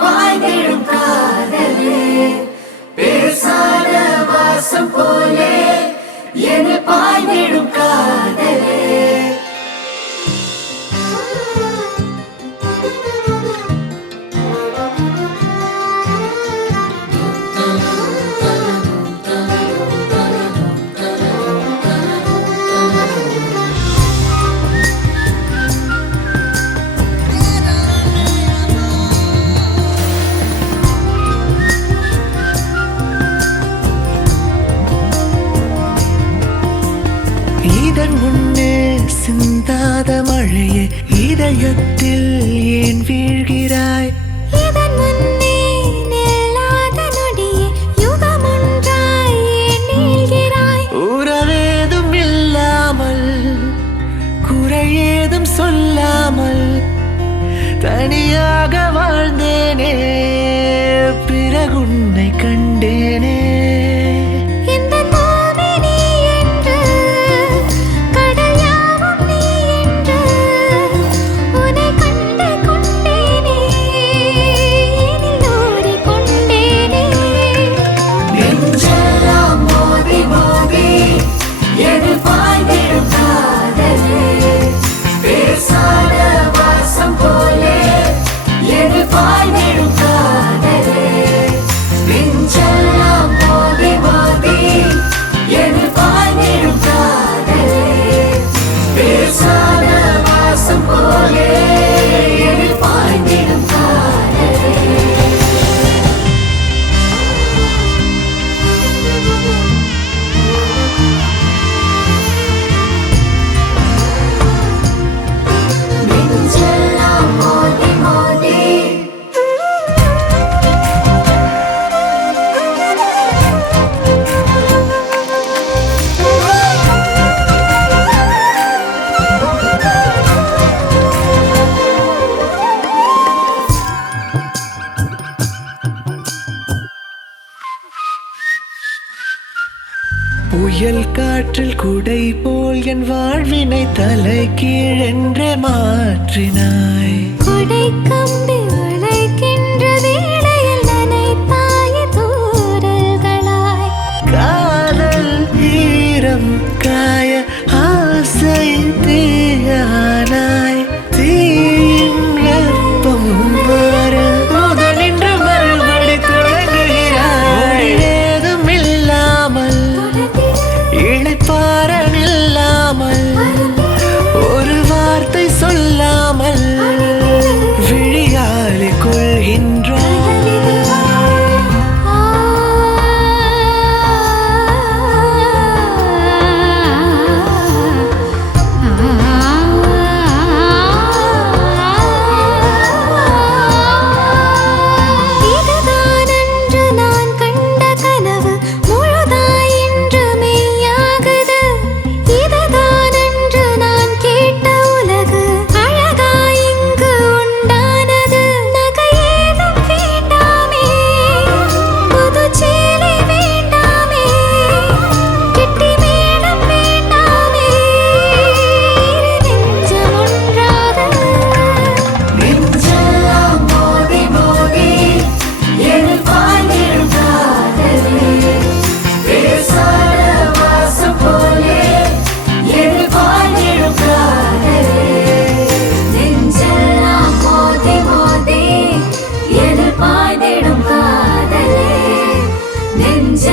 பாய்ந்திடும் காதலே பேசாத வாசம் போலே என பாய்ந்திடும் காதலே இதன் முன்னே சிந்தாத மழையே இதயத்தில் ஏன் வீழ்கிறாய்? இதன் முன்னே நில்லாத நொடியே யுகமொன்றாய் ஏன் நீள்கிறாய்? உறவேதும் இல்லாமல் குறையேதும் சொல்லாமல் தனியாக வாழ்ந்தேனே பிறகுன்னை கண்டேனே புயல் காற்றில் குடை போல் என் வாழ்வினை தலை கீழென்றே மாற்றினாய். கொடை கம்பி உழைக்கின்ற வேளையில் நனைத்தாய தூறல்களாய். காதல் ஈரம் காய ஆசை தீயானாய். தீயின் வெப்பம் வர முதலின்று மறுபடி தொடங்குகிறாய். ஏதும் இல்லாமல் இழைப்பாரனில்லாமல் ஒரு வார்த்தை சொல்லாமல் விழியாலே கொள்கின்றாய். பாய்ந்திடும் காதலே நெஞ்ச